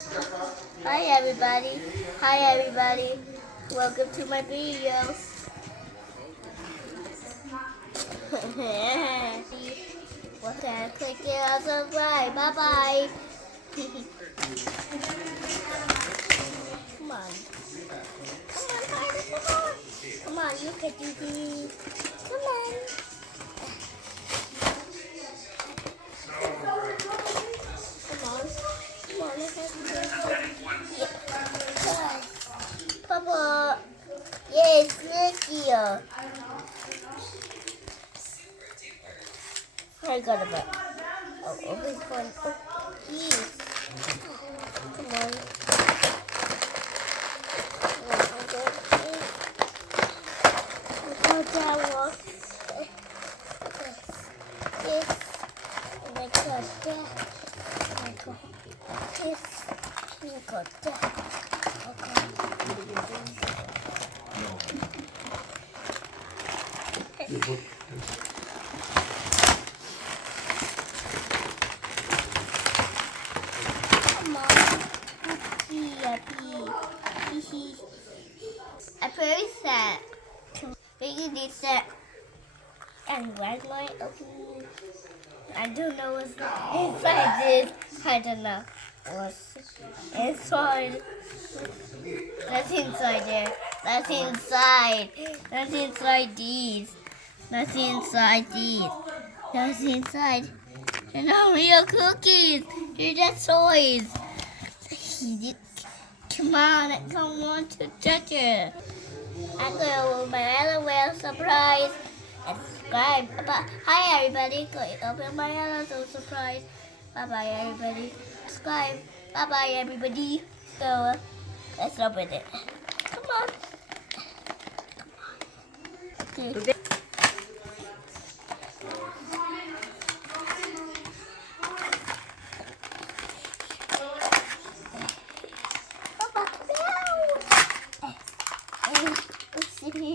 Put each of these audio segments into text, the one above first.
Hi everybody. Hi everybody. Welcome to my video. What's that? Click it on subscribe. Bye bye. Come on. Come on, Tyler, come on. Come on, you can do this. Come on. Come on. Come on, let's have this. Yeah. Papa. Yes, look here. I got a bit. Oh, this one. Oh, yes. Come on. Go down one. This. And I got that. And I got this. And I got that. Okay. I very sad. Making this set and where's my opening? I don't know what's inside this. I don't know what's inside. That's inside there. That's inside. That's inside these. That's inside these. That's inside. They're not real cookies. They're just toys. Come on, I don't want to touch it. I'm going to open my LOL surprise and subscribe. Hi everybody, go open my LOL surprise. Bye bye everybody. Subscribe. Bye bye everybody. So let's open it. Come on. Okay.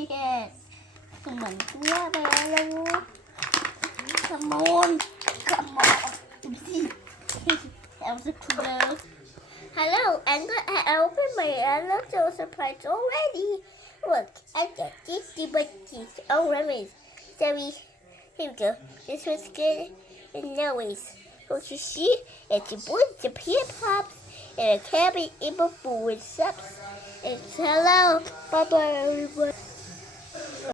Yes. Come on, grab it. Come on. Come on. That was a close. Hello, I opened my little surprise already. Look, I got this debunkings already. So here we go. This was good and noise. Don't you see? It's a bunch of hip-hops and a cabin in a food subs. It's hello. Bye-bye, everybody.